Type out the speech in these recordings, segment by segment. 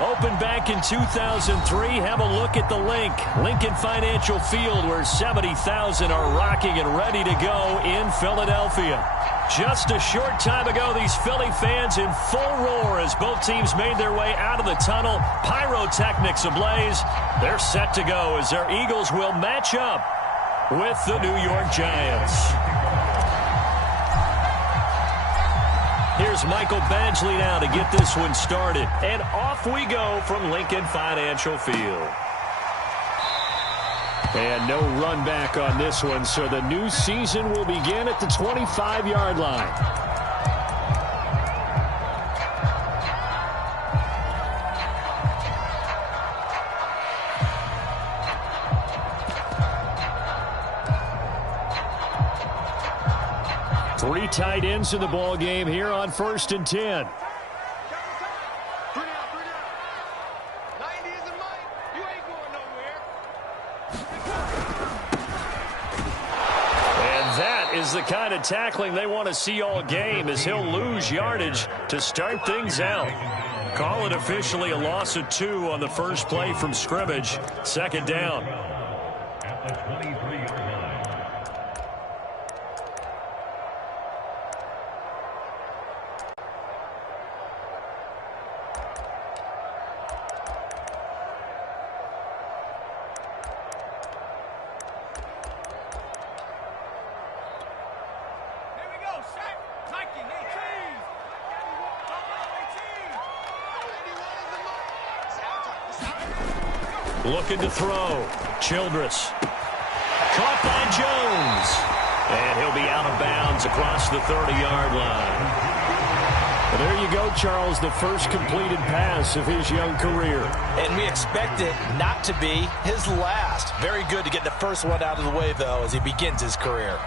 Opened back in 2003. Have a look at the link. Lincoln Financial Field, where 70,000 are rocking and ready to go in Philadelphia. Just a short time ago, these Philly fans in full roar as both teams made their way out of the tunnel. Pyrotechnics ablaze. They're set to go as their Eagles will match up with the New York Giants. Here's Michael Badgley now to get this one started. And off we go from Lincoln Financial Field. And no run back on this one, so the new season will begin at the 25-yard line. Three tight ends in the ball game here on 1st and 10. The kind of tackling they want to see all game as he'll lose yardage to start things out. Call it officially a loss of 2 on the first play from scrimmage. 2nd down. At the 23-yard line. Looking to throw. Childress. Caught by Jones. And he'll be out of bounds across the 30-yard line. Well, there you go, Charles, the first completed pass of his young career. And we expect it not to be his last. Very good to get the first one out of the way, though, as he begins his career.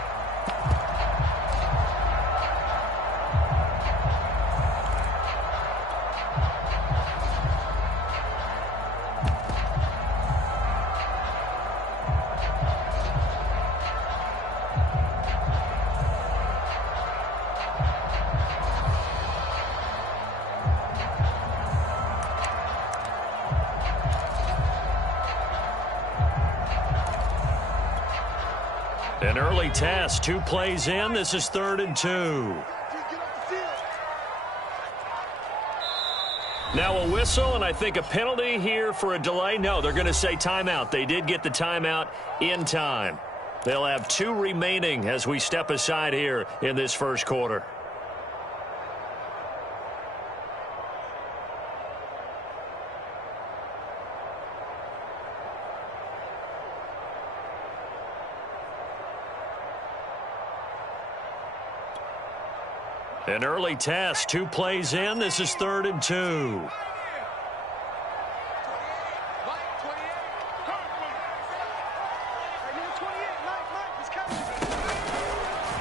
An early test, 2 plays in. This is 3rd and 2. Now a whistle, and I think a penalty here for a delay. No, they're going to say timeout. They did get the timeout in time. They'll have 2 remaining as we step aside here in this first quarter. An early test, 2 plays in. This is 3rd and 2.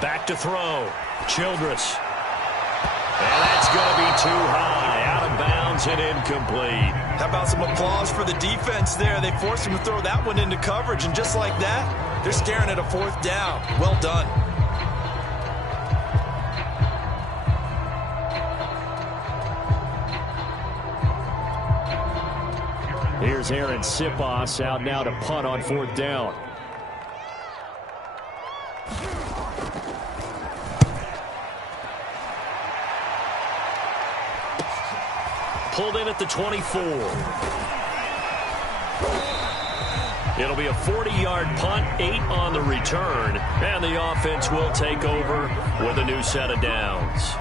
Back to throw. Childress. And that's going to be too high. Out of bounds and incomplete. How about some applause for the defense there? They forced him to throw that one into coverage, and just like that, they're staring at a 4th down. Well done. Here's Aaron Sipos out now to punt on 4th down. Pulled in at the 24. It'll be a 40-yard punt, 8 on the return, and the offense will take over with a new set of downs.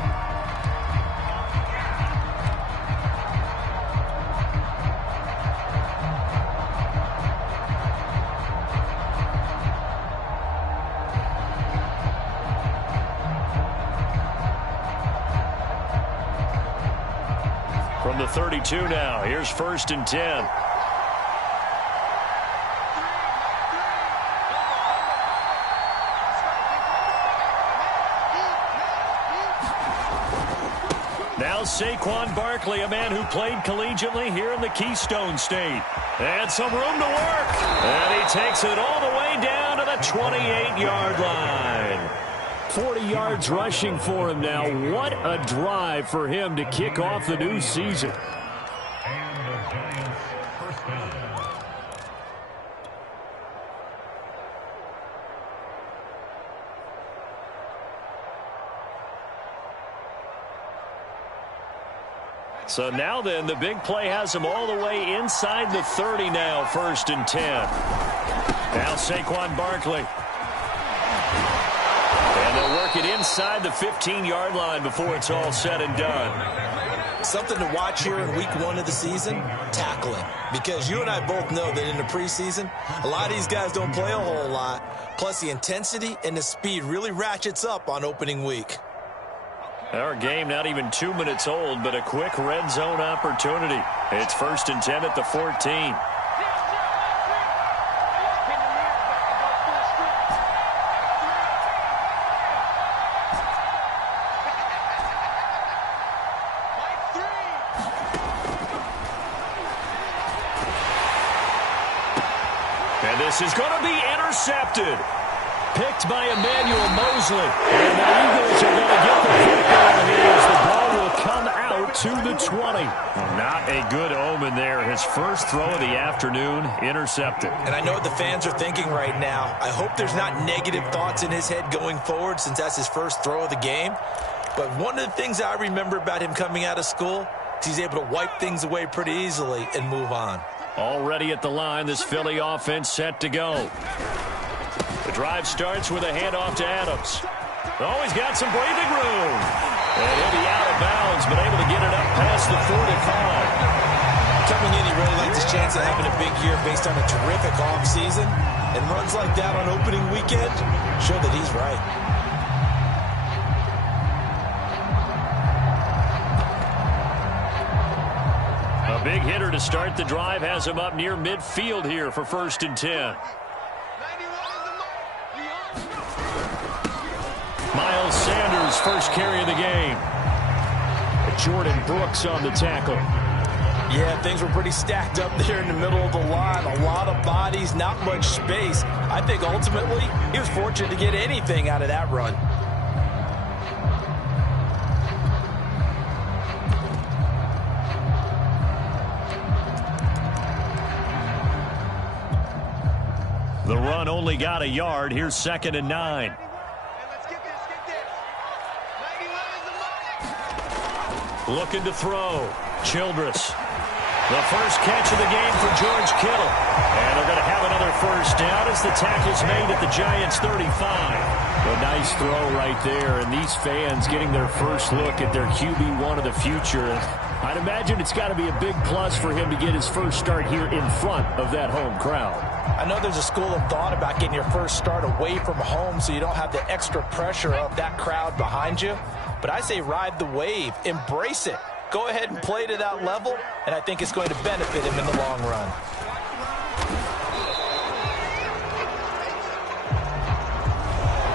From the 32 now, here's 1st and 10. Now Saquon Barkley, a man who played collegiately here in the Keystone State. And some room to work. And he takes it all the way down to the 28-yard line. 40 yards rushing for him now. What a drive for him to kick off the new season. And the Giants, first down. So now then, the big play has him all the way inside the 30 now, 1st and 10. Now Saquon Barkley. And they'll work it inside the 15-yard line before it's all said and done. Something to watch here in week 1 of the season, tackling. Because you and I both know that in the preseason, a lot of these guys don't play a whole lot. Plus the intensity and the speed really ratchets up on opening week. Our game not even 2 minutes old, but a quick red zone opportunity. It's 1st and 10 at the 14. And this is going to be intercepted. Picked by Emmanuel Mosley. And the Eagles are going to get the football here as the ball will come out to the 20. Not a good omen there. His first throw of the afternoon intercepted. And I know what the fans are thinking right now. I hope there's not negative thoughts in his head going forward since that's his first throw of the game. But one of the things I remember about him coming out of school is he's able to wipe things away pretty easily and move on. Already at the line, this Philly offense set to go. The drive starts with a handoff to Adams. Oh, he's got some breathing room. And he'll be out of bounds, but able to get it up past the 45. Coming in, he really likes his chance of having a big year based on a terrific offseason. And runs like that on opening weekend show that he's right. A big hitter to start the drive has him up near midfield here for 1st and 10. Miles Sanders, first carry of the game. Jordan Brooks on the tackle. Yeah, things were pretty stacked up there in the middle of the line. A lot of bodies, not much space. I think ultimately he was fortunate to get anything out of that run. The run only got a yard. Here's 2nd and 9. Looking to throw. Childress. The first catch of the game for George Kittle. And they're going to have another first down as the tackle's made at the Giants' 35. A nice throw right there. And these fans getting their first look at their QB1 of the future. I'd imagine it's got to be a big plus for him to get his first start here in front of that home crowd. I know there's a school of thought about getting your first start away from home so you don't have the extra pressure of that crowd behind you. But I say ride the wave. Embrace it. Go ahead and play to that level, and I think it's going to benefit him in the long run.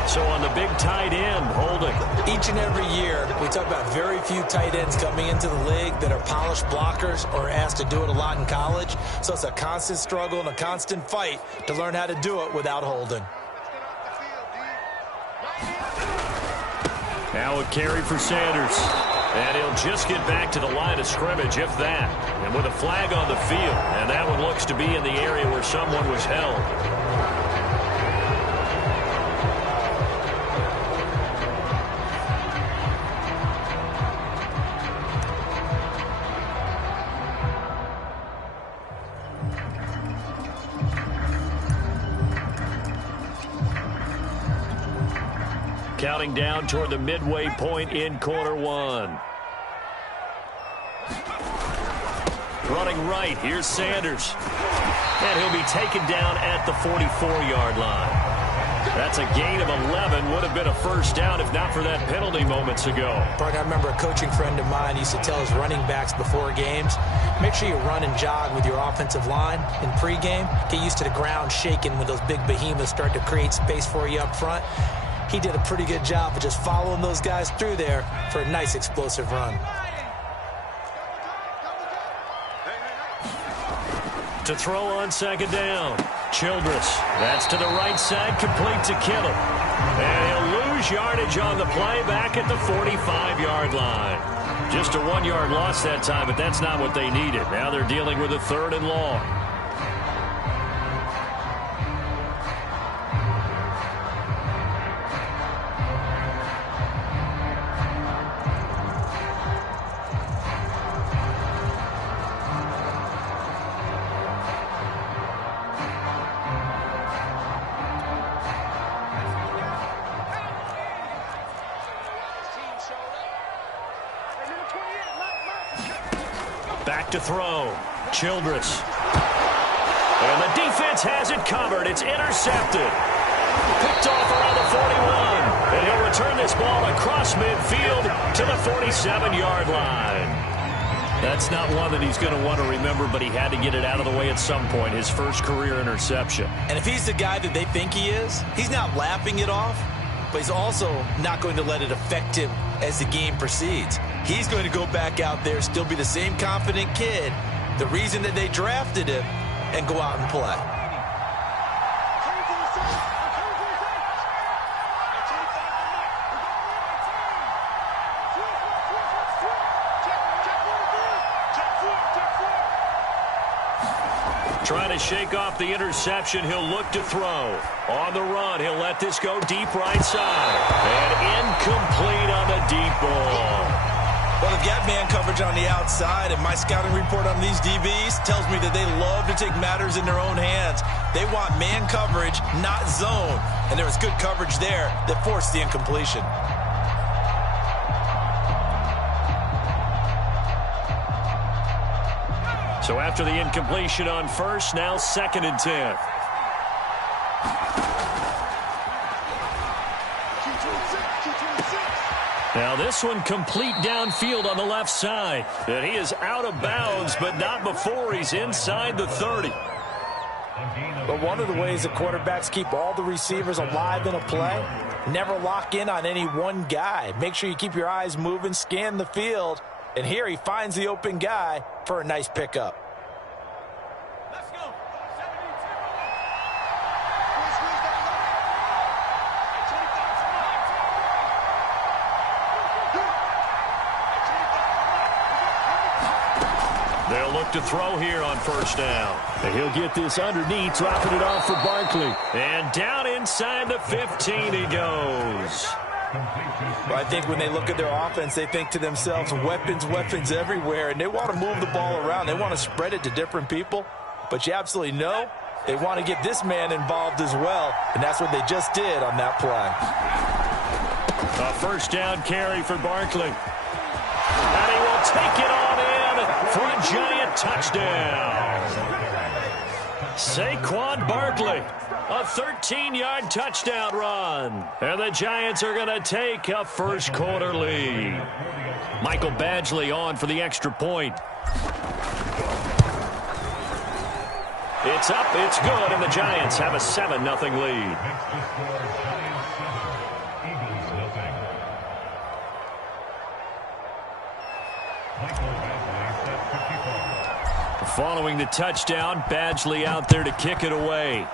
So on the big tight end, holding. Each and every year, we talk about very few tight ends coming into the league that are polished blockers or asked to do it a lot in college. So it's a constant struggle and a constant fight to learn how to do it without holding. Now a carry for Sanders. And he'll just get back to the line of scrimmage, if that. And with a flag on the field. And that one looks to be in the area where someone was held. Counting down toward the midway point in quarter one. Running right, here's Sanders. And he'll be taken down at the 44-yard line. That's a gain of 11. Would have been a first down if not for that penalty moments ago. Bart, I remember a coaching friend of mine used to tell his running backs before games, make sure you run and jog with your offensive line in pregame. Get used to the ground shaking when those big behemoths start to create space for you up front. He did a pretty good job of just following those guys through there for a nice explosive run. To throw on second down. Childress. That's to the right side, complete to Kittle. And he'll lose yardage on the play back at the 45-yard line. Just a 1-yard loss that time, but that's not what they needed. Now they're dealing with a 3rd and long. Back to throw. Childress. And the defense has it covered. It's intercepted. Picked off around the 41. And he'll return this ball across midfield to the 47-yard line. That's not one that he's going to want to remember, but he had to get it out of the way at some point. His first career interception. And if he's the guy that they think he is, he's not laughing it off, but he's also not going to let it affect him as the game proceeds. He's going to go back out there, still be the same confident kid, the reason that they drafted him, and go out and play. Trying to shake off the interception. He'll look to throw. On the run, he'll let this go deep right side. And incomplete on the deep ball. Well, they've got man coverage on the outside, and my scouting report on these DBs tells me that they love to take matters in their own hands. They want man coverage, not zone. And there was good coverage there that forced the incompletion. So after the incompletion on first, now 2nd and 10. Now this one complete downfield on the left side. And he is out of bounds, but not before he's inside the 30. But one of the ways the quarterbacks keep all the receivers alive in a play, never lock in on any one guy. Make sure you keep your eyes moving, scan the field. And here he finds the open guy for a nice pickup. Let's go. They'll look to throw here on first down. And he'll get this underneath, dropping it off for Barkley. And down inside the 15 he goes. Well, I think when they look at their offense, they think to themselves, weapons, weapons everywhere, and they want to move the ball around. They want to spread it to different people, but you absolutely know they want to get this man involved as well, and that's what they just did on that play. A first down carry for Barkley. And he will take it on in for a giant touchdown. Saquon Barkley, a 13-yard touchdown run. And the Giants are going to take a first quarter lead. Michael Badgley on for the extra point. It's up, it's good, and the Giants have a 7-0 lead. Following the touchdown, Badgley out there to kick it away.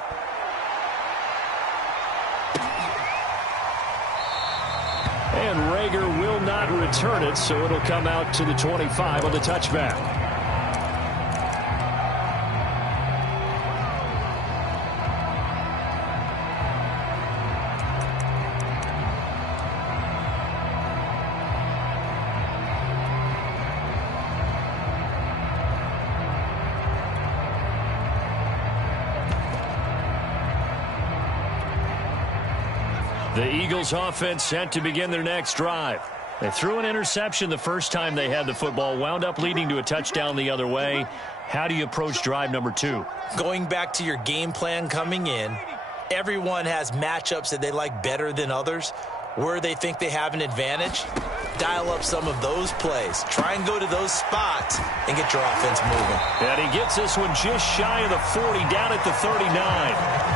And Rager will not return it, so it'll come out to the 25 on the touchback. The Eagles offense set to begin their next drive. They threw an interception the first time they had the football, wound up leading to a touchdown the other way. How do you approach drive number 2? Going back to your game plan coming in, everyone has matchups that they like better than others. Where they think they have an advantage, dial up some of those plays. Try and go to those spots and get your offense moving. And he gets this one just shy of the 40, down at the 39.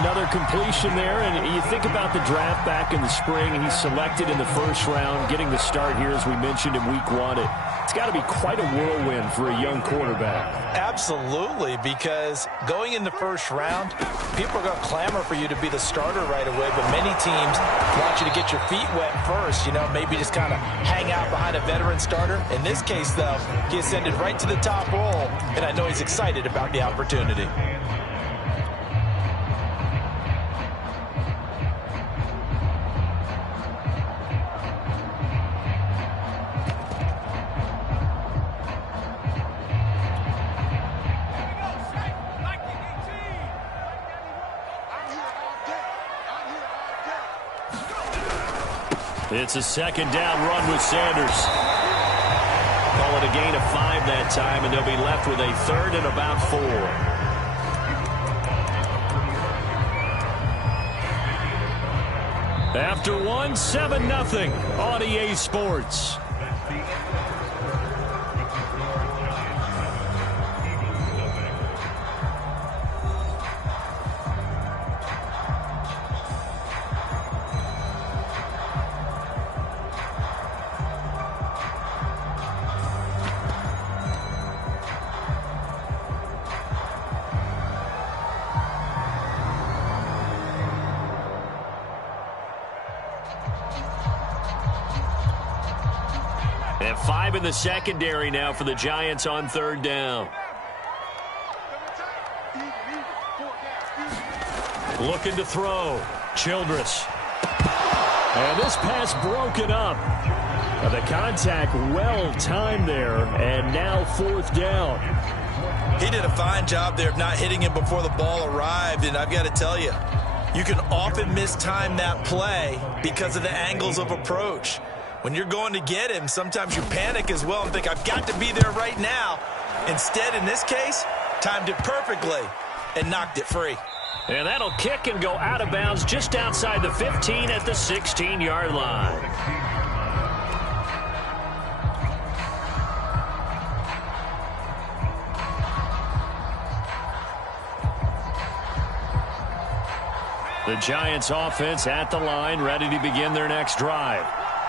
Another completion there, and you think about the draft back in the spring. He's selected in the first round, getting the start here, as we mentioned, in week 1. It's got to be quite a whirlwind for a young quarterback. Absolutely, because going in the first round, people are going to clamor for you to be the starter right away, but many teams want you to get your feet wet first, maybe just kind of hang out behind a veteran starter. In this case, though, he ascended right to the top role, and I know he's excited about the opportunity. It's a second down run with Sanders. Call it a gain of 5 that time, and they'll be left with a 3rd and about 4. After 1, 7-0 on EA Sports. And 5 in the secondary now for the Giants on 3rd down. Looking to throw. Childress. And this pass broken up. The contact well timed there, and now 4th down. He did a fine job there of not hitting him before the ball arrived, and I've got to tell you, you can often mistime that play because of the angles of approach. When you're going to get him, sometimes you panic as well and think, I've got to be there right now. Instead, in this case, timed it perfectly and knocked it free. And that'll kick and go out of bounds just outside the 15 at the 16-yard line. The Giants offense at the line, ready to begin their next drive.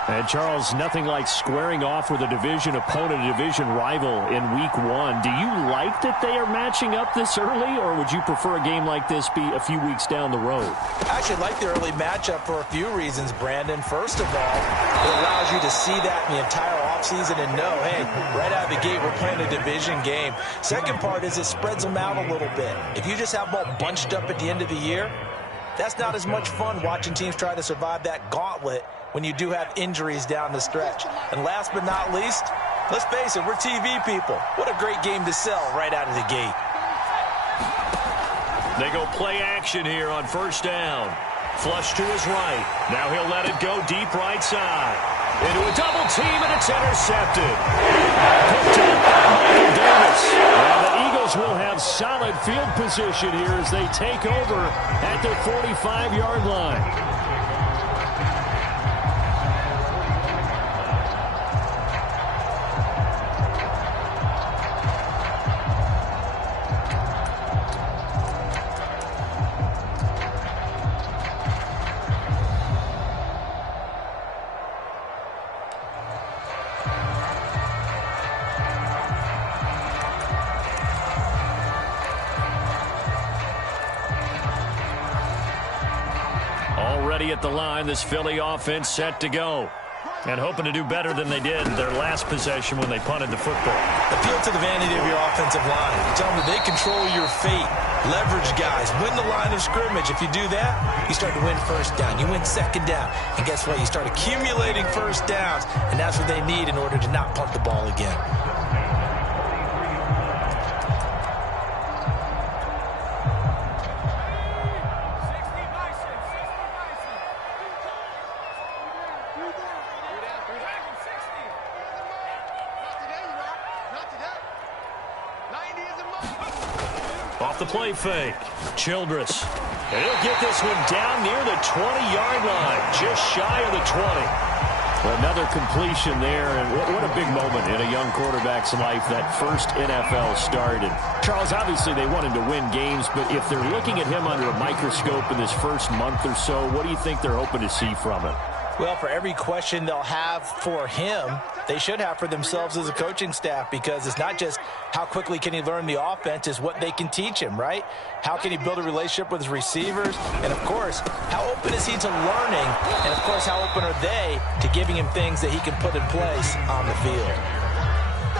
And, Charles, nothing like squaring off with a division opponent, a division rival in Week 1. Do you like that they are matching up this early, or would you prefer a game like this be a few weeks down the road? I actually like the early matchup for a few reasons, Brandon. First of all, it allows you to see that in the entire offseason and know, hey, right out of the gate, we're playing a division game. Second part is it spreads them out a little bit. If you just have them all bunched up at the end of the year, that's not as much fun watching teams try to survive that gauntlet when you do have injuries down the stretch. And last but not least, let's face it, we're TV people. What a great game to sell right out of the gate. They go play action here on 1st down. Flush to his right. Now he'll let it go deep right side. Into a double team, and it's intercepted. Picked up by Michael Davis. And the Eagles will have solid field position here as they take over at their 45-yard line. Already at the line, this Philly offense set to go. And hoping to do better than they did their last possession when they punted the football. Appeal to the vanity of your offensive line. Tell them that they control your fate. Leverage guys. Win the line of scrimmage. If you do that, you start to win 1st down. You win 2nd down. And guess what? You start accumulating 1st downs. And that's what they need in order to not punt the ball again. Off the play fake. Childress. And he'll get this one down near the 20-yard line. Just shy of the 20. Another completion there. And what a big moment in a young quarterback's life, that first NFL start. And Charles, obviously they want him to win games, but if they're looking at him under a microscope in this first month or so, what do you think they're hoping to see from him? Well, for every question they'll have for him, they should have for themselves as a coaching staff, because it's not just how quickly can he learn the offense, it's what they can teach him, right? How can he build a relationship with his receivers? And, of course, how open is he to learning? And, of course, how open are they to giving him things that he can put in place on the field?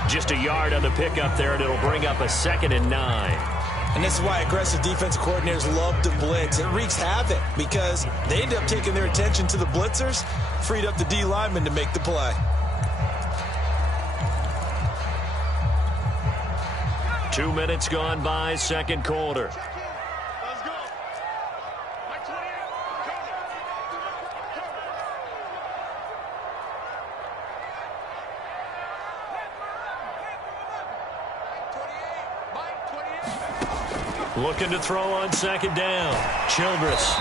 Just a yard on the pickup there, and it'll bring up a 2nd and 9. And this is why aggressive defensive coordinators love to blitz. It wreaks havoc because they end up taking their attention to the blitzers, freed up the D lineman to make the play. Two minutes gone by, second quarter. Let's go. Mike 28. Mike 28. Looking to throw on 2nd down. Childress.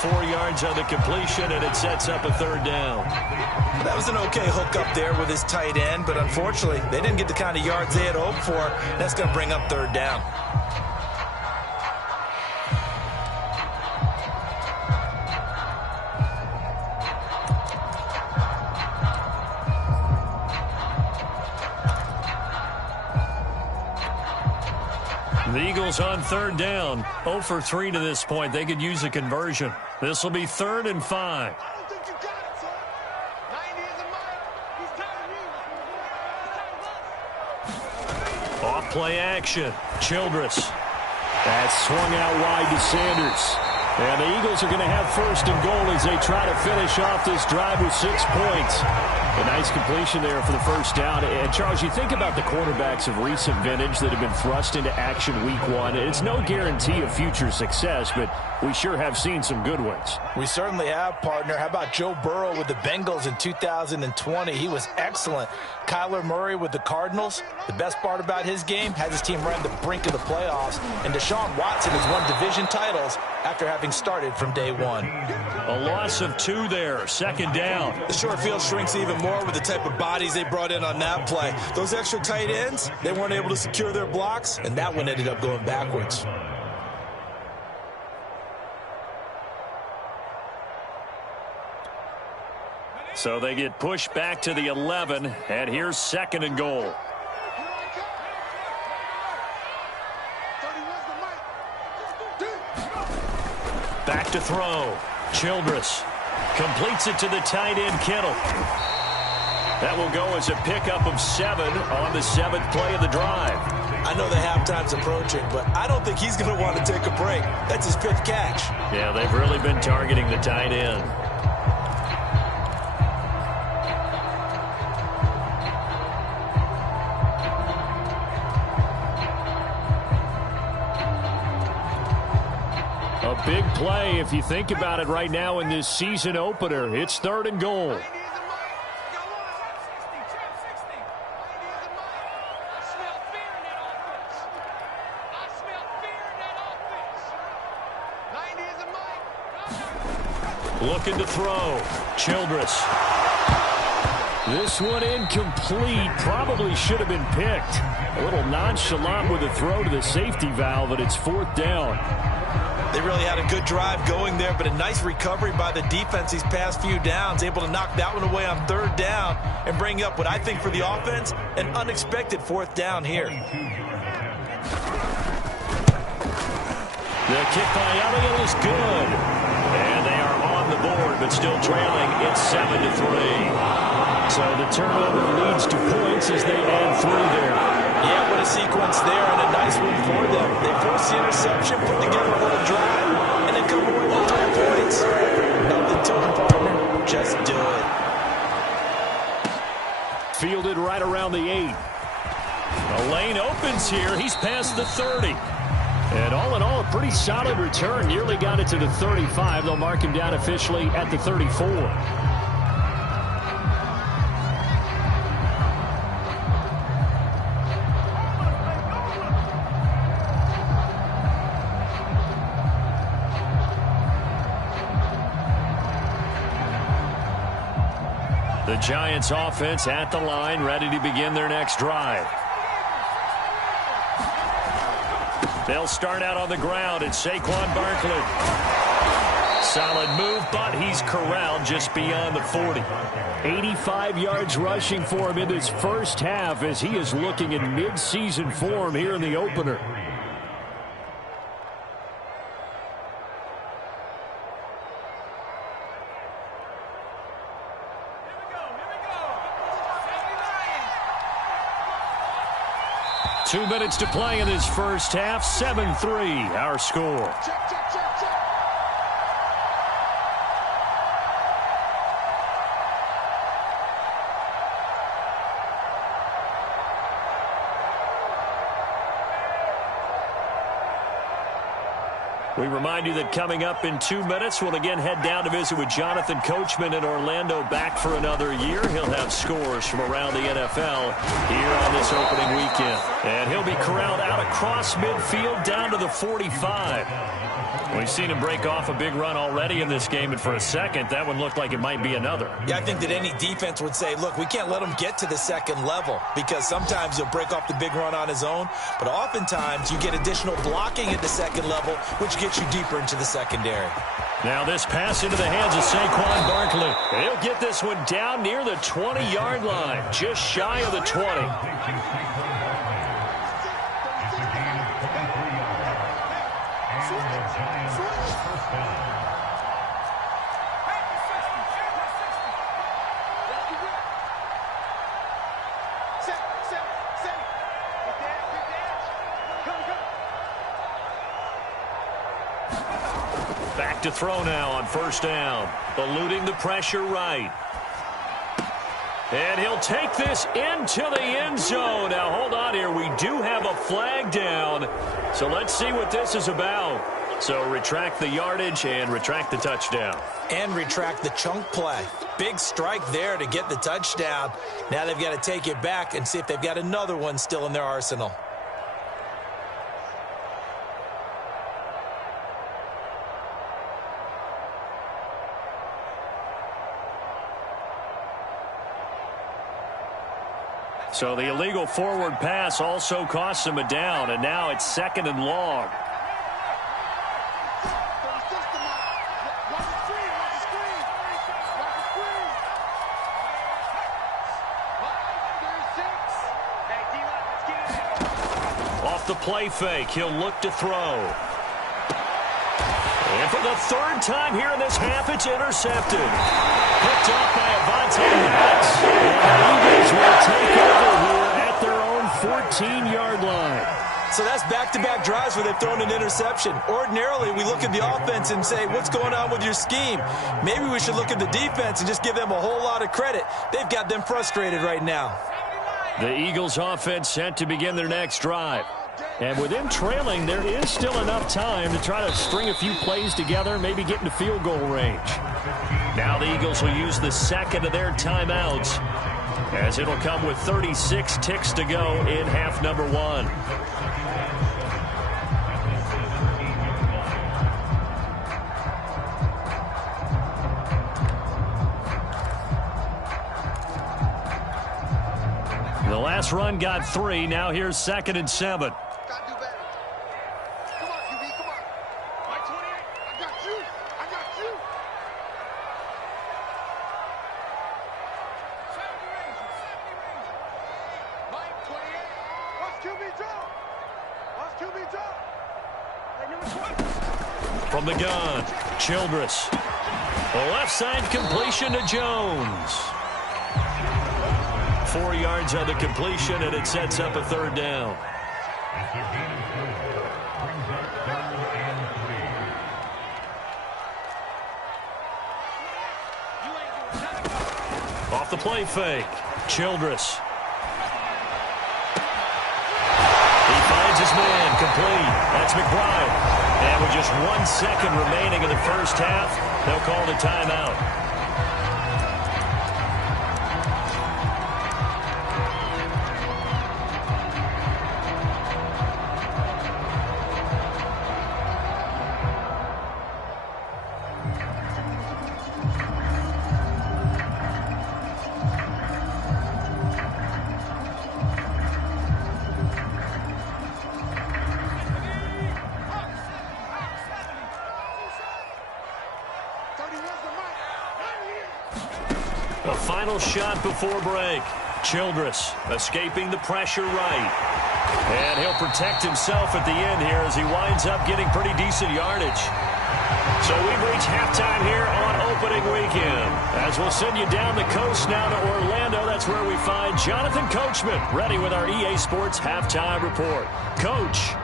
4 yards on the completion, and it sets up a 3rd down. That was an okay hookup there with his tight end, but unfortunately, they didn't get the kind of yards they had hoped for. That's going to bring up 3rd down. The Eagles on 3rd down. 0 for 3 to this point. They could use a conversion. This will be 3rd and 5. I don't think you got it, son. 90 is a Mike. He's tired of you. Off play action. Childress. That's swung out wide to Sanders. And the Eagles are going to have 1st and goal as they try to finish off this drive with 6 points. A nice completion there for the 1st down. And, Charles, you think about the quarterbacks of recent vintage that have been thrust into action week 1. It's no guarantee of future success, but we sure have seen some good ones. We certainly have, partner. How about Joe Burrow with the Bengals in 2020? He was excellent. Kyler Murray with the Cardinals. The best part about his game, has his team right on the brink of the playoffs. And Deshaun Watson has won division titles after having started from day 1. A loss of 2 there. 2nd down. The short field shrinks even more with the type of bodies they brought in on that play. Those extra tight ends, they weren't able to secure their blocks, and that one ended up going backwards. So they get pushed back to the 11, and here's 2nd and goal. Back to throw. Childress completes it to the tight end, Kittle. That will go as a pickup of 7 on the 7th play of the drive. I know the halftime's approaching, but I don't think he's going to want to take a break. That's his 5th catch. Yeah, they've really been targeting the tight end. A big play if you think about it right now in this season opener. It's 3rd and goal. Looking to throw. Childress. This one incomplete. Probably should have been picked. A little nonchalant with a throw to the safety valve, but it's 4th down. They really had a good drive going there, but a nice recovery by the defense these past few downs, able to knock that one away on 3rd down and bring up what I think for the offense, an unexpected 4th down here. The kick by Elliott is good. And they are on the board, but still trailing. It's 7-3. So the turnover leads to points as they add 3 there. Yeah, what a sequence there, and a nice one for them. They force the interception, put together a little drive, and then come away with 3 points. Nothing to them, partner. Just do it. Fielded right around the 8. The lane opens here. He's past the 30. And all in all, a pretty solid return. Nearly got it to the 35. They'll mark him down officially at the 34. The Giants offense at the line, ready to begin their next drive. They'll start out on the ground. It's Saquon Barkley. Solid move, but he's corralled just beyond the 40. 85 yards rushing for him in this first half as he is looking in mid-season form here in the opener. Two minutes to play in this first half. 7-3, our score. Check, check, check, check. We remind you that coming up in 2 minutes, we'll again head down to visit with Jonathan Coachman in Orlando, back for another year. He'll have scores from around the NFL here on this opening weekend. And he'll be corralled out across midfield down to the 45. We've seen him break off a big run already in this game, and for a second, that one looked like it might be another. Yeah, I think that any defense would say, look, we can't let him get to the second level, because sometimes he'll break off the big run on his own, but oftentimes you get additional blocking at the second level, which gets you deeper into the secondary. Now this pass into the hands of Saquon Barkley. He'll get this one down near the 20-yard line, just shy of the 20. Back to throw now on first down. Eluding the pressure right. And he'll take this into the end zone. Now, hold on here. We do have a flag down. So let's see what this is about. So retract the yardage and retract the touchdown. And retract the chunk play. Big strike there to get the touchdown. Now they've got to take it back and see if they've got another one still in their arsenal. So the illegal forward pass also costs him a down, and now it's second and long. Off the play fake, he'll look to throw. And for the third time here in this half, it's intercepted. Picked off by Avonte Maddox. And the Eagles will take over here at their own 14-yard line. So that's back-to-back drives where they've thrown an interception. Ordinarily, we look at the offense and say, what's going on with your scheme? Maybe we should look at the defense and just give them a whole lot of credit. They've got them frustrated right now. The Eagles offense set to begin their next drive. And with them trailing, there is still enough time to try to string a few plays together, maybe get into field goal range. Now the Eagles will use the second of their timeouts, as it'll come with 36 ticks to go in half number one. The last run got 3. Now here's 2nd and 7. Gotta do better. Come on, QB, come on. Mike 28, I got you. I got you. 70 Rangers, 70 Rangers. Mike 28. Watch QB drop. Watch QB drop. Hey, number 20. From the gun, Childress. The left side completion to Jones. 4 yards on the completion, and it sets up a third down. Off the play fake, Childress. He finds his man, complete. That's McBride. And with just 1 second remaining in the first half, they'll call the timeout. A final shot before break. Childress escaping the pressure right. And he'll protect himself at the end here as he winds up getting pretty decent yardage. So we've reached halftime here on opening weekend. As we'll send you down the coast now to Orlando, that's where we find Jonathan Coachman ready with our EA Sports Halftime Report. Coach.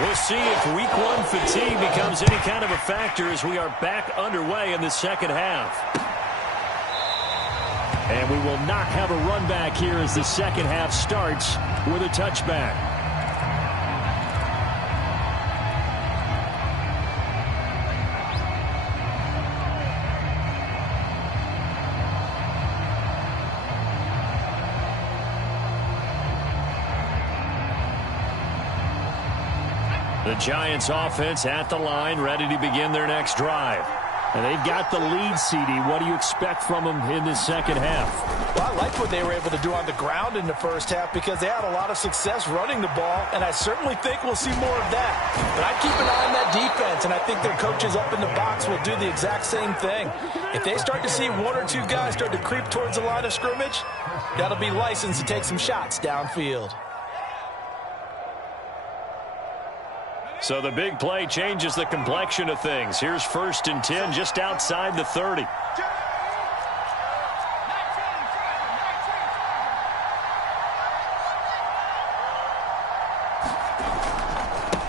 We'll see if week one fatigue becomes any kind of a factor as we are back underway in the second half. And we will not have a run back here as the second half starts with a touchback. The Giants offense at the line, ready to begin their next drive. And they've got the lead, CD. What do you expect from them in this second half? Well, I like what they were able to do on the ground in the first half because they had a lot of success running the ball, and I certainly think we'll see more of that. But I keep an eye on that defense, and I think their coaches up in the box will do the exact same thing. If they start to see one or two guys start to creep towards the line of scrimmage, that'll be licensed to take some shots downfield. So the big play changes the complexion of things. Here's 1st and 10 just outside the 30.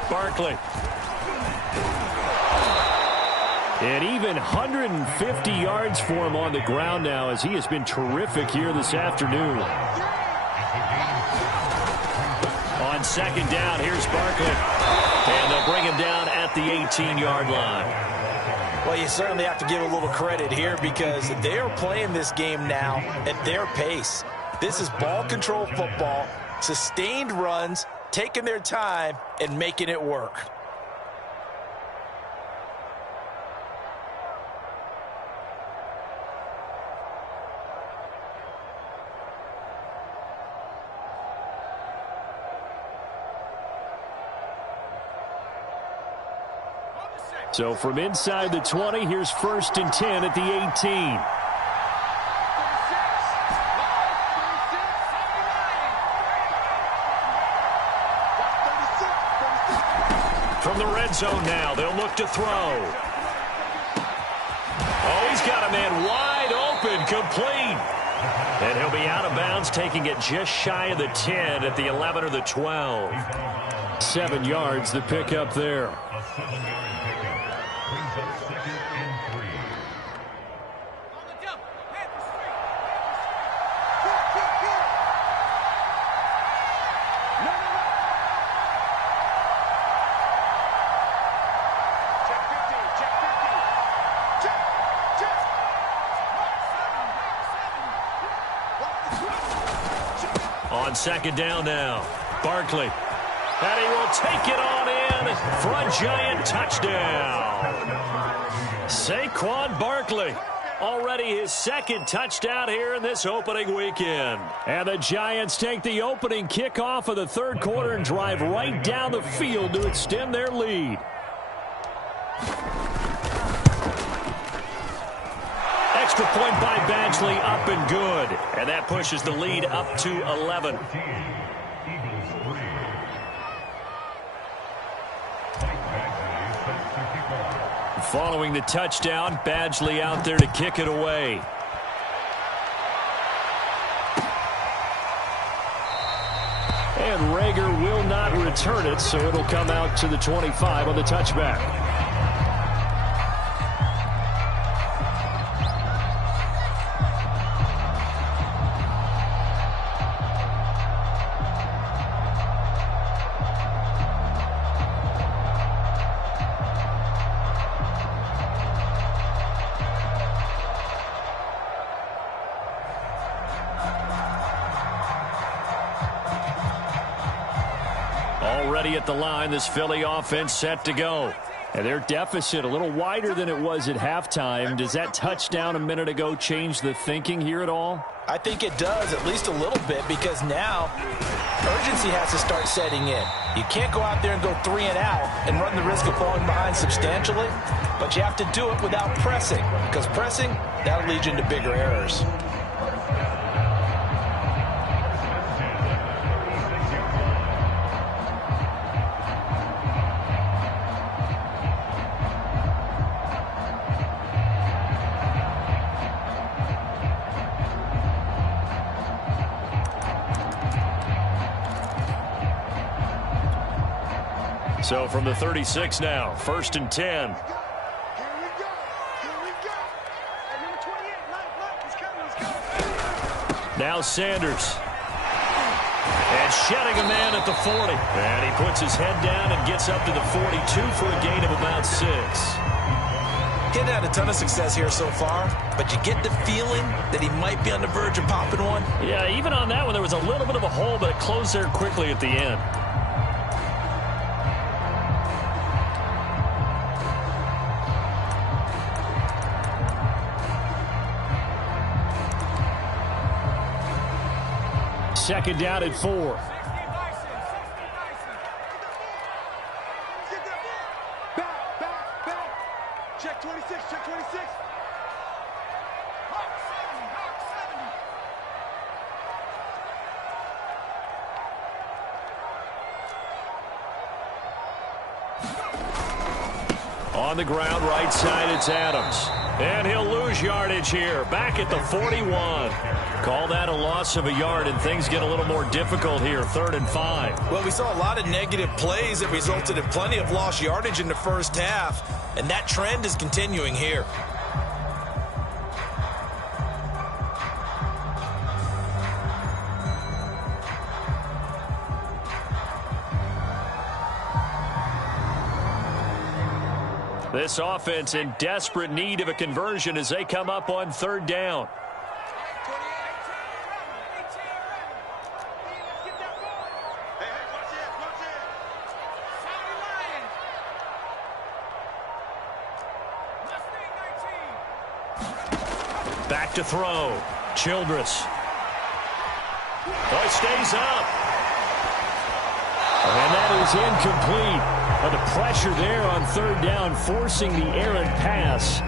Barkley. And even 150 yards for him on the ground now as he has been terrific here this afternoon. On second down, here's Barkley. And they'll bring him down at the 18-yard line. Well, you certainly have to give a little credit here because they are playing this game now at their pace. This is ball control football, sustained runs, taking their time, and making it work. So from inside the 20, here's 1st and 10 at the 18. From the red zone now, they'll look to throw. Oh, he's got a man wide open, complete. And he'll be out of bounds, taking it just shy of the 10 at the 11 or the 12. 7 yards, the pickup there. On second down now, Barkley. And he will take it on in for a Giant touchdown. Saquon Barkley, already his second touchdown here in this opening weekend. And the Giants take the opening kickoff of the third quarter and drive right down the field to extend their lead. Extra point by Badgley, up and good. And that pushes the lead up to 11. Following the touchdown, Badgley out there to kick it away. And Rager will not return it, so it'll come out to the 25 on the touchback. Already at the line, this Philly offense set to go. And their deficit a little wider than it was at halftime. Does that touchdown a minute ago change the thinking here at all? I think it does, at least a little bit, because now urgency has to start setting in. You can't go out there and go 3 and out and run the risk of falling behind substantially, but you have to do it without pressing, because pressing, that'll lead you into bigger errors. So from the 36 now, 1st and 10. Here we go. Here we go. Hey, number 28, Mike, he's coming. Now Sanders. And shedding a man at the 40. And he puts his head down and gets up to the 42 for a gain of about 6. He hadn't had a ton of success here so far, but you get the feeling that he might be on the verge of popping one. Yeah, even on that one, there was a little bit of a hole, but it closed there quickly at the end. Second down at 4. Back. Check 26, check 26. Hawk 70. On the ground, right side, it's Adams. And he'll lose yardage here. Back at the 41. Call that a loss of a yard, and things get a little more difficult here. 3rd and 5. Well, we saw a lot of negative plays that resulted in plenty of lost yardage in the first half, and that trend is continuing here. This offense in desperate need of a conversion as they come up on 3rd down. Back to throw. Childress. Oh, he stays up. And that is incomplete. But the pressure there on 3rd down, forcing the errant pass.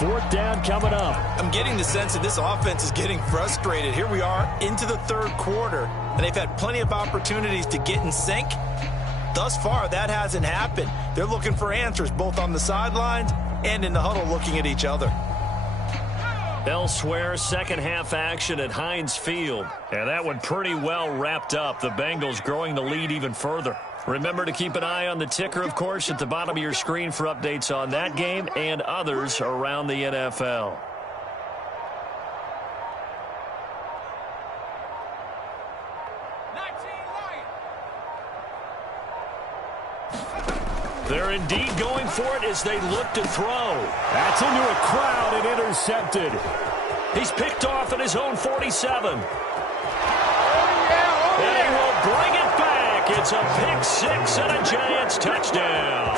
4th down coming up. I'm getting the sense that this offense is getting frustrated. Here we are into the 3rd quarter, and they've had plenty of opportunities to get in sync. Thus far, that hasn't happened. They're looking for answers both on the sidelines and in the huddle looking at each other. Elsewhere, second half action at Heinz Field. And that one pretty well wrapped up. The Bengals growing the lead even further. Remember to keep an eye on the ticker, of course, at the bottom of your screen for updates on that game and others around the NFL. They're indeed going for it as they look to throw. That's into a crowd and intercepted. He's picked off at his own 47. And he will bring it back. It's a pick 6 and a Giants touchdown.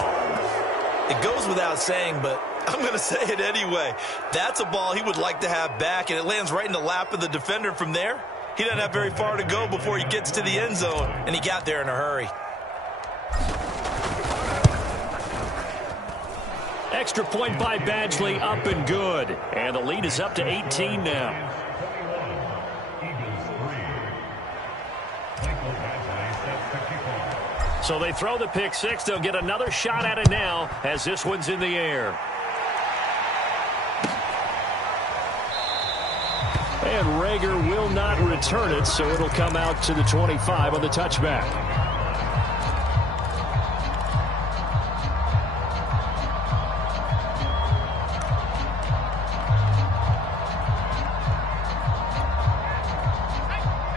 It goes without saying, but I'm going to say it anyway. That's a ball he would like to have back, and it lands right in the lap of the defender from there. He doesn't have very far to go before he gets to the end zone, and he got there in a hurry. Extra point by Badgley, up and good. And the lead is up to 18 now. So they throw the pick 6. They'll get another shot at it now as this one's in the air. And Rager will not return it, so it'll come out to the 25 on the touchback.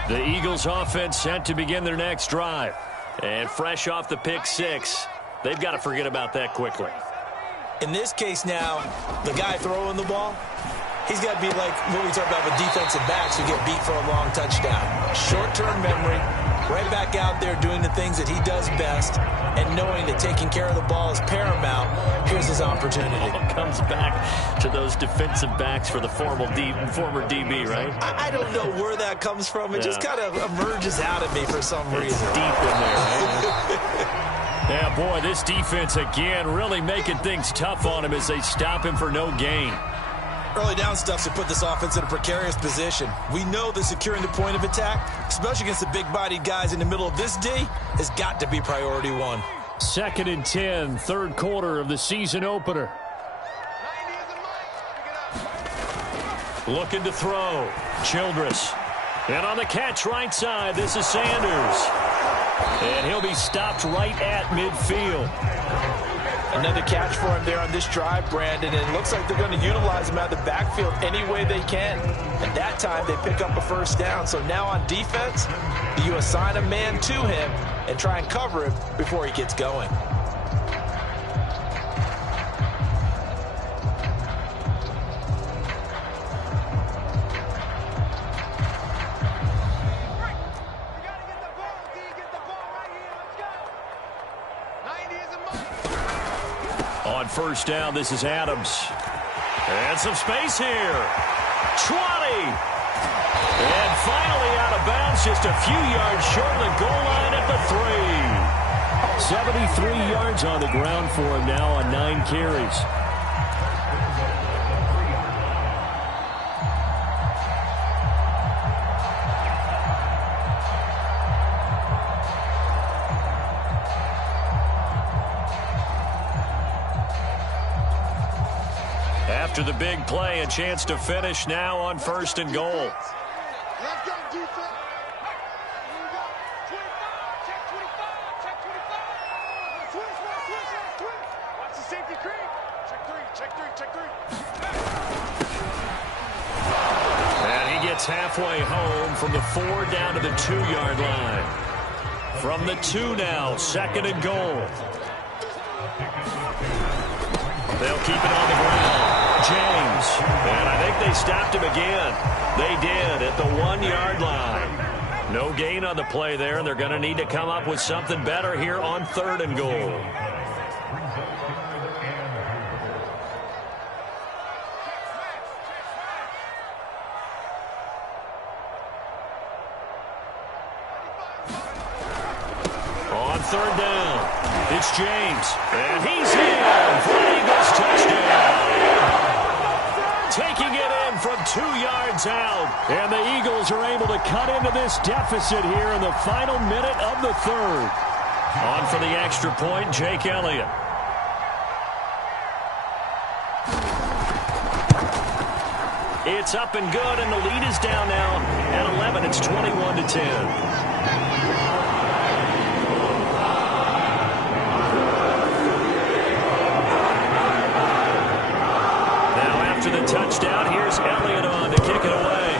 The Eagles offense set to begin their next drive. And fresh off the pick 6, they've got to forget about that quickly. In this case now, the guy throwing the ball, he's got to be like what we talk about with defensive backs who get beat for a long touchdown. Short-term memory, right back out there doing the things that he does best and knowing that taking care of the ball is paramount. Here's his opportunity. Ball comes back to those defensive backs for the former DB, right? I don't know where that comes from. It just kind of emerges out of me for some reason. It's deep in there, right? Yeah, boy, this defense again really making things tough on him as they stop him for no gain. Early down stuff's to put this offense in a precarious position. We know that securing the point of attack, especially against the big-bodied guys in the middle of this D, has got to be priority one. 2nd and 10, third quarter of the season opener. Looking to throw. Childress. And on the catch right side, this is Sanders. And he'll be stopped right at midfield. Another catch for him there on this drive, Brandon, and it looks like they're going to utilize him out of the backfield any way they can. And that time they pick up a first down. So now on defense, you assign a man to him and try and cover him before he gets going. On first down, this is Adams. And some space here. 20. And finally out of bounds, just a few yards short of the goal line at the 3. 73 yards on the ground for him now on 9 carries. After the big play, a chance to finish now on 1st and goal. Let's go, defense. Here we go. 25. Check 25. Check 25. Switch. Watch the safety creep. Check 3. And he gets halfway home from the 4 down to the 2-yard line. From the 2 now, 2nd and goal. They'll keep it on the ground. James. And I think they stopped him again. They did at the 1-yard line. No gain on the play there, and they're going to need to come up with something better here on 3rd and goal. On 3rd down, it's James. And he's in for an Eagles touchdown. Taking it in from 2 yards out. And the Eagles are able to cut into this deficit here in the final minute of the 3rd. On for the extra point, Jake Elliott. It's up and good, and the lead is down now at 11. It's 21-10. The touchdown. Here's Elliott on to kick it away.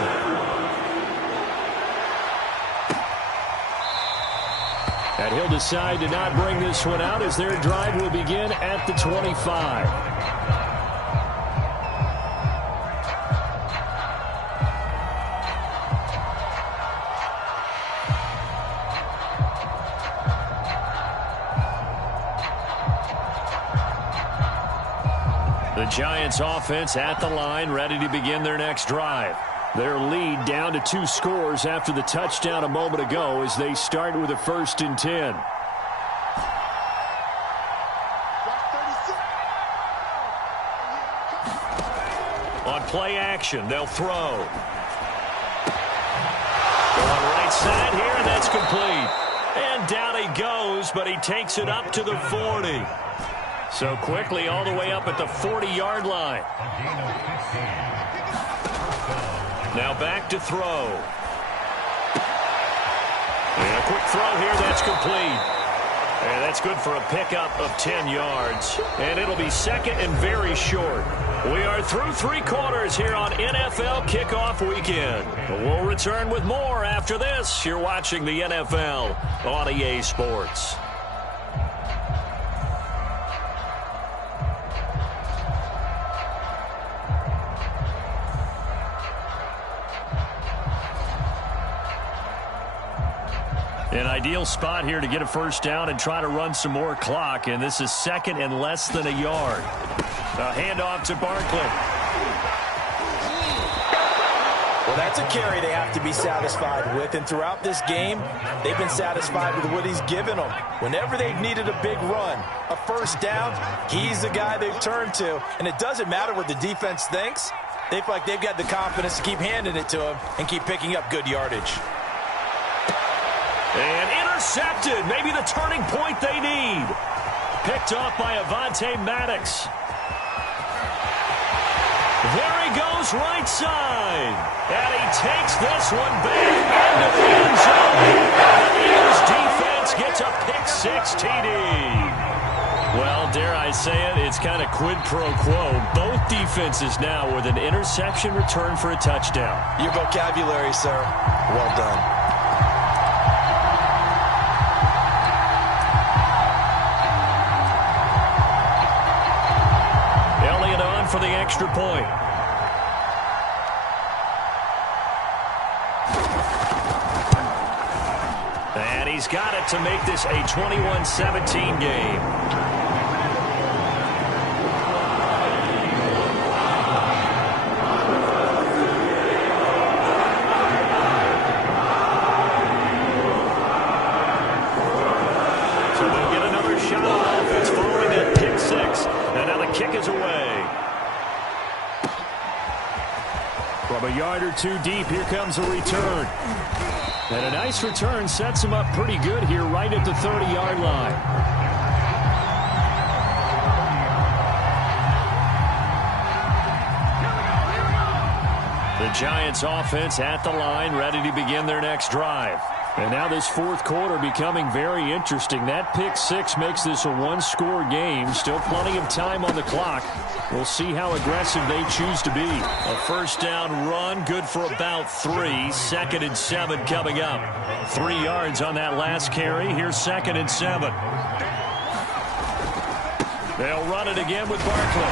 And he'll decide to not bring this one out as their drive will begin at the 25. The Giants offense at the line, ready to begin their next drive. Their lead down to 2 scores after the touchdown a moment ago as they start with a 1st and 10. On play action, they'll throw. Going right side here, and that's complete. And down he goes, but he takes it up to the 40. So quickly all the way up at the 40-yard line. Now back to throw. And a quick throw here, that's complete. And that's good for a pickup of 10 yards. And it'll be 2nd and very short. We are through 3 quarters here on NFL Kickoff Weekend. We'll return with more after this. You're watching the NFL on EA Sports. An ideal spot here to get a first down and try to run some more clock, and this is second and less than a yard. A handoff to Barkley. Well, that's a carry they have to be satisfied with, and throughout this game, they've been satisfied with what he's given them. Whenever they've needed a big run, a first down, he's the guy they've turned to, and it doesn't matter what the defense thinks. They feel like they've got the confidence to keep handing it to him and keep picking up good yardage. And intercepted, maybe the turning point they need. Picked off by Avonte Maddox. There he goes, right side. And he takes this one back into the end zone. The Eagles defense gets a pick-6 TD. Well, dare I say it, it's kind of quid pro quo. Both defenses now with an interception return for a touchdown. Your vocabulary, sir. Well done. Elliott on for the extra point. And he's got it to make this a 21-17 game. So they'll get another shot on offense following that pick-6. And now the kick is away. From a yard or two deep, here comes a return. And a nice return sets him up pretty good here right at the 30-yard line. The Giants offense at the line, ready to begin their next drive. And now this fourth quarter becoming very interesting. That pick-6 makes this a one-score game. Still plenty of time on the clock. We'll see how aggressive they choose to be. A first down run, good for about 3. 2nd and 7 coming up. 3 yards on that last carry. Here's 2nd and 7. They'll run it again with Barkley.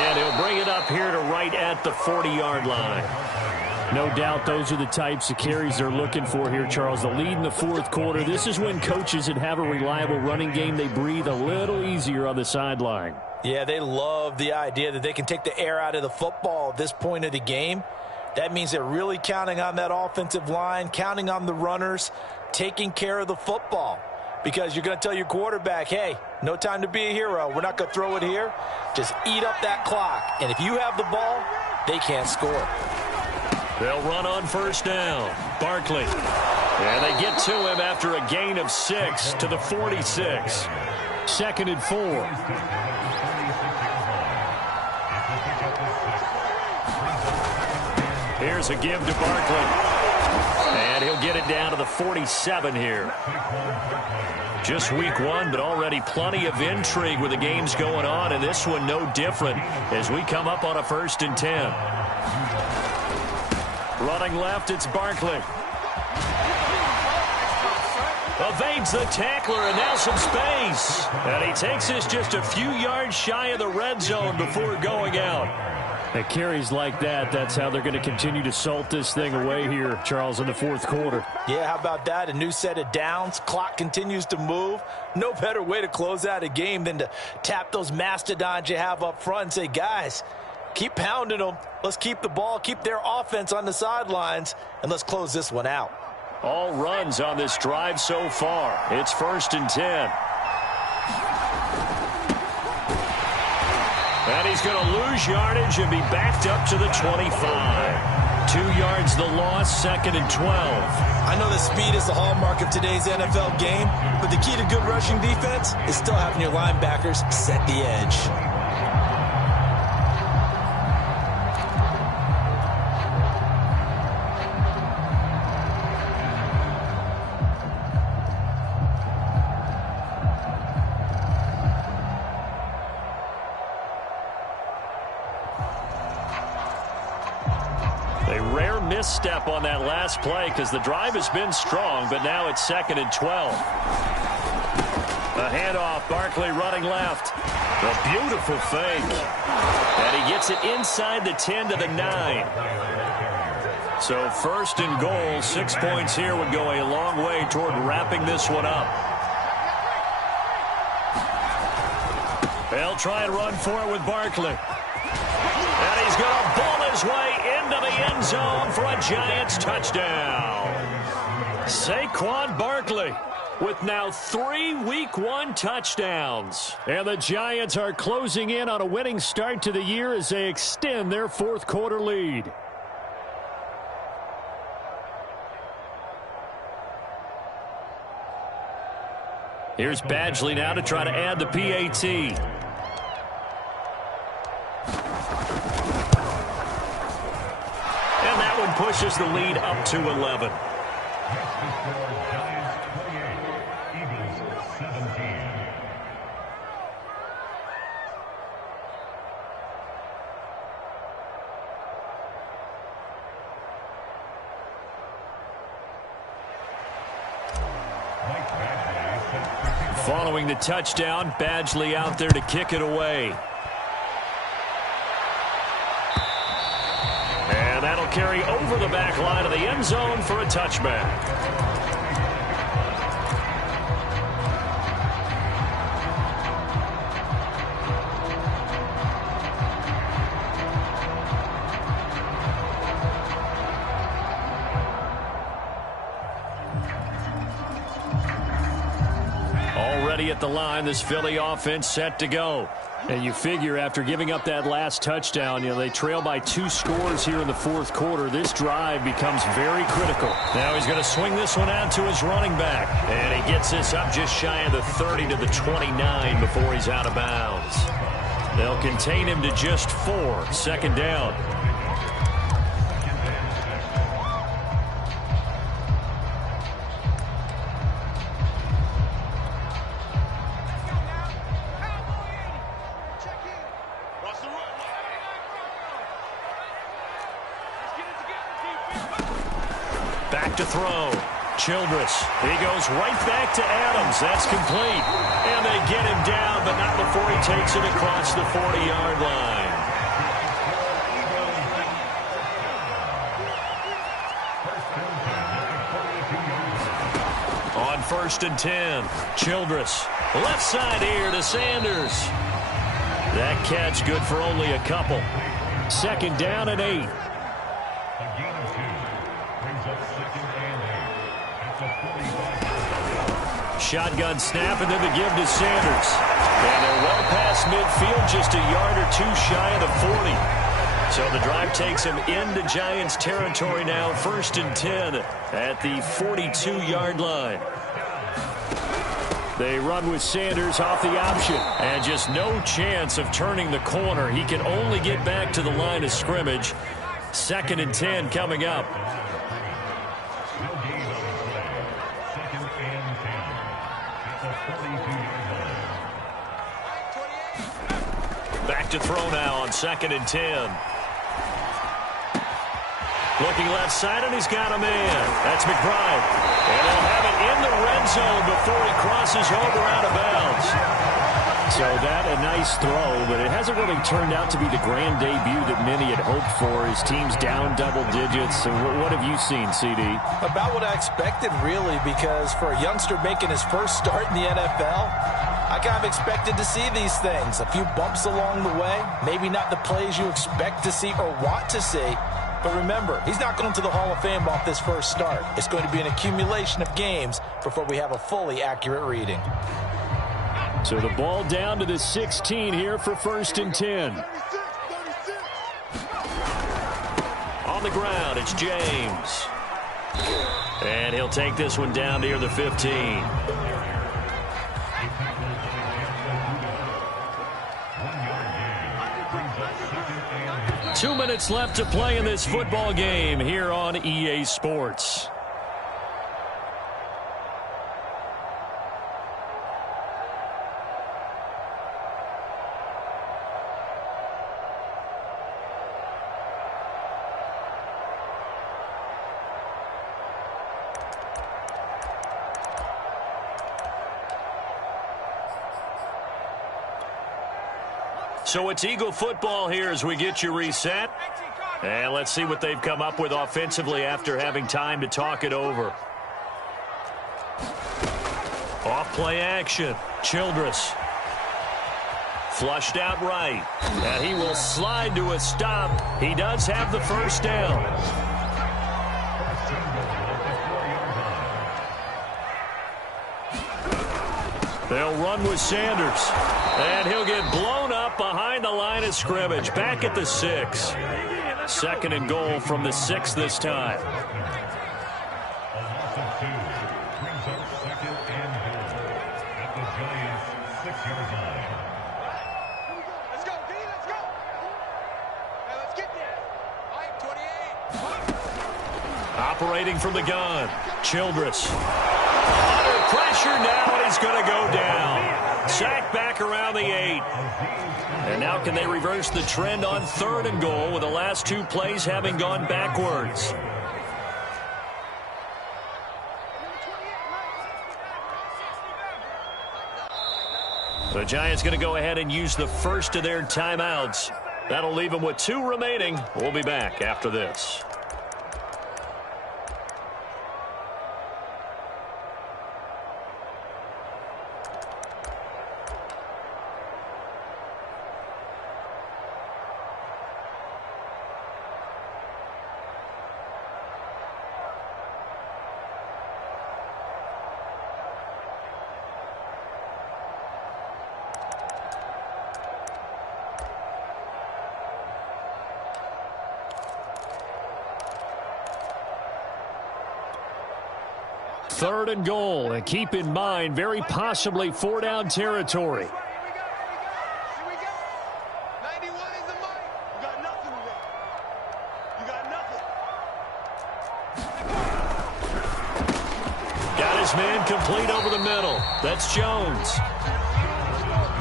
And he'll bring it up here to right at the 40-yard line. No doubt those are the types of carries they're looking for here, Charles. The lead in the fourth quarter. This is when coaches that have a reliable running game, they breathe a little easier on the sideline. Yeah, they love the idea that they can take the air out of the football at this point of the game. That means they're really counting on that offensive line, counting on the runners, taking care of the football. Because you're going to tell your quarterback, hey, no time to be a hero. We're not going to throw it here. Just eat up that clock. And if you have the ball, they can't score. They'll run on first down. Barkley. And they get to him after a gain of 6 to the 46. 2nd and 4. Here's a give to Barkley. And he'll get it down to the 47 here. Just week 1, but already plenty of intrigue with the games going on, and this one no different as we come up on a 1st and 10. Running left, it's Barkley. Evades the tackler, and now some space. And he takes this just a few yards shy of the red zone before going out. At carries like that, that's how they're going to continue to salt this thing away here, Charles, in the fourth quarter. Yeah, how about that? A new set of downs. Clock continues to move. No better way to close out a game than to tap those mastodons you have up front and say, guys, keep pounding them. Let's keep the ball, keep their offense on the sidelines, and let's close this one out. All runs on this drive so far. It's 1st and 10. And he's going to lose yardage and be backed up to the 25. 2 yards the loss, 2nd and 12. I know that speed is the hallmark of today's NFL game, but the key to good rushing defense is still having your linebackers set the edge. Misstep on that last play because the drive has been strong, but now it's 2nd and 12. A handoff, Barkley running left. A beautiful fake. And he gets it inside the 10 to the 9. So first and goal, 6 points here would go a long way toward wrapping this one up. They'll try and run for it with Barkley. And he's going to ball his way into the end zone for a Giants touchdown. Saquon Barkley with now 3 Week 1 touchdowns. And the Giants are closing in on a winning start to the year as they extend their fourth quarter lead. Here's Badgley now to try to add the PAT. And that one pushes the lead up to 11. Following the touchdown, Badgley out there to kick it away. And that'll carry over the back line of the end zone for a touchback. At the line, this Philly offense set to go. And you figure after giving up that last touchdown, they trail by 2 scores here in the fourth quarter. This drive becomes very critical. Now he's going to swing this one out to his running back. And he gets this up just shy of the 30 to the 29 before he's out of bounds. They'll contain him to just 4. Second down. To throw. Childress. He goes right back to Adams. That's complete. And they get him down, but not before he takes it across the 40-yard line. On 1st and 10, Childress. Left side here to Sanders. That catch good for only a couple. Second down and 8. Shotgun snap, and then the give to Sanders. And they're well past midfield, just a yard or 2 shy of the 40. So the drive takes them into Giants territory now, 1st and 10 at the 42-yard line. They run with Sanders off the option, and just no chance of turning the corner. He can only get back to the line of scrimmage. 2nd and 10 coming up. Back to throw now on 2nd and 10. Looking left side, and he's got a man. That's McBride. And they'll have it in the red zone before he crosses over out of bounds. So that a nice throw, but it hasn't really turned out to be the grand debut that many had hoped for. His team's down double digits. So what have you seen, CD? About what I expected, really, because for a youngster making his first start in the NFL, I kind of expected to see these things. A few bumps along the way, maybe not the plays you expect to see or want to see. But remember, he's not going to the Hall of Fame off this first start. It's going to be an accumulation of games before we have a fully accurate reading. So the ball down to the 16 here for 1st and 10. On the ground, it's James. And he'll take this one down near the 15. 2 minutes left to play in this football game here on EA Sports. So it's Eagle football here as we get you reset. And let's see what they've come up with offensively after having time to talk it over. Off-play action. Childress. Flushed out right. And he will slide to a stop. He does have the first down. They'll run with Sanders. And he'll get blown up behind the line of scrimmage. Back at the 6. Second and goal from the 6 this time. Let's go, D, let's go. Hey, let's get there. All right, 28. Operating from the gun. Childress. Under pressure now, and he's going to go down. Sacked back around the 8. And now can they reverse the trend on 3rd and goal with the last 2 plays having gone backwards? The Giants going to go ahead and use the first of their timeouts. That'll leave them with 2 remaining. We'll be back after this. Third and goal, and keep in mind, very possibly 4-down territory. Here we go. 91 is the mic. You got nothing today. You got nothing. Got his man complete over the middle. That's Jones.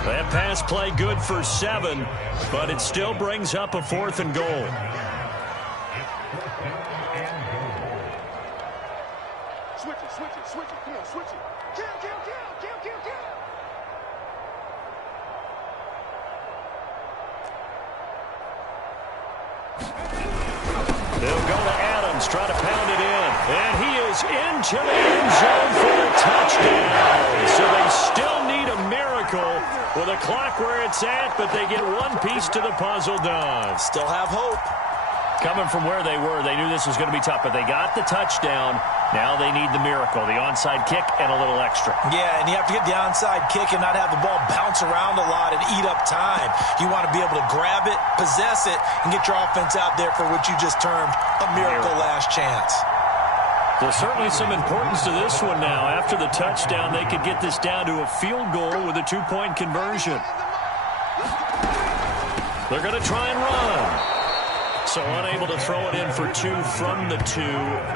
That pass play good for 7, but it still brings up a 4th and goal. Switch it. Come on, switch it. Kill. They'll go to Adams, try to pound it in. And he is into the end zone for a touchdown. So they still need a miracle with a clock where it's at, but they get one piece to the puzzle done. Still have hope. Coming from where they were, they knew this was going to be tough, but they got the touchdown. Now they need the miracle, the onside kick and a little extra. Yeah, and you have to get the onside kick and not have the ball bounce around a lot and eat up time. You want to be able to grab it, possess it, and get your offense out there for what you just termed a miracle last chance. There's certainly some importance to this one now. After the touchdown, they could get this down to a field goal with a 2-point conversion. They're going to try and run. So unable to throw it in for 2 from the 2.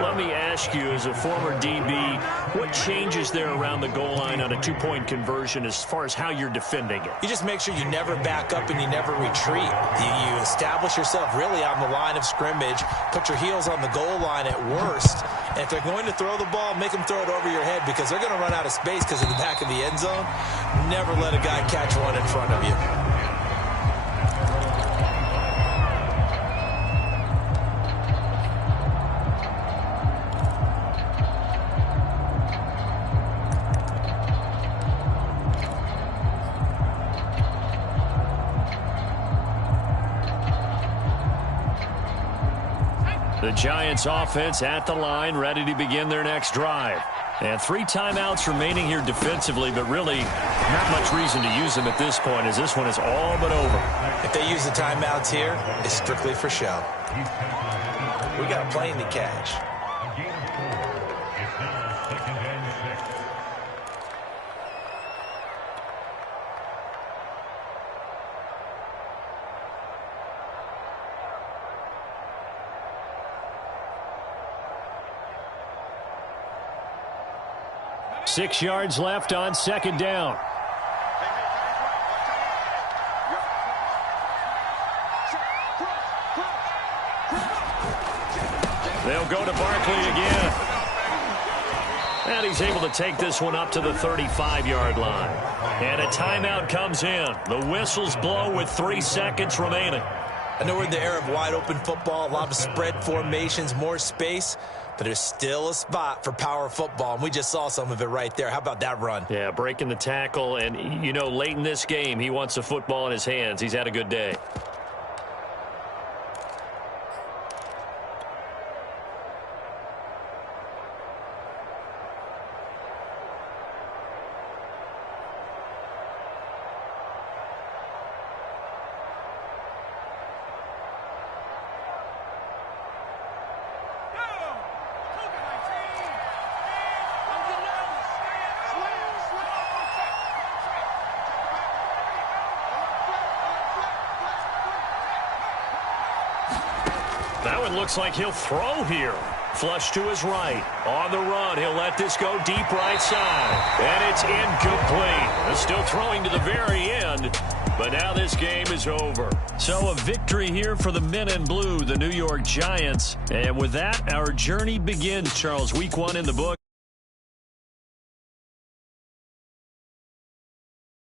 Let me ask you, as a former DB, what changes there around the goal line on a 2-point conversion as far as how you're defending it? You just make sure you never back up and you never retreat. You establish yourself really on the line of scrimmage, put your heels on the goal line at worst, and if they're going to throw the ball, make them throw it over your head because they're going to run out of space because of the back of the end zone. Never let a guy catch one in front of you. The Giants offense at the line, ready to begin their next drive. And 3 timeouts remaining here defensively, but really not much reason to use them at this point as this one is all but over. If they use the timeouts here, it's strictly for show. We got a plane to catch. It's now 2nd and 6. 6 yards left on 2nd down. They'll go to Barkley again. And he's able to take this one up to the 35-yard line. And a timeout comes in. The whistles blow with 3 seconds remaining. I know we're in the era of wide-open football, a lot of spread formations, more space, but there's still a spot for power football, and we just saw some of it right there. How about that run? Yeah, breaking the tackle, and, you know, late in this game, he wants the football in his hands. He's had a good day. That one looks like he'll throw here. Flush to his right. On the run, he'll let this go deep right side. And it's incomplete. Still throwing to the very end, but now this game is over. So a victory here for the men in blue, the New York Giants. And with that, our journey begins, Charles. Week 1 in the book.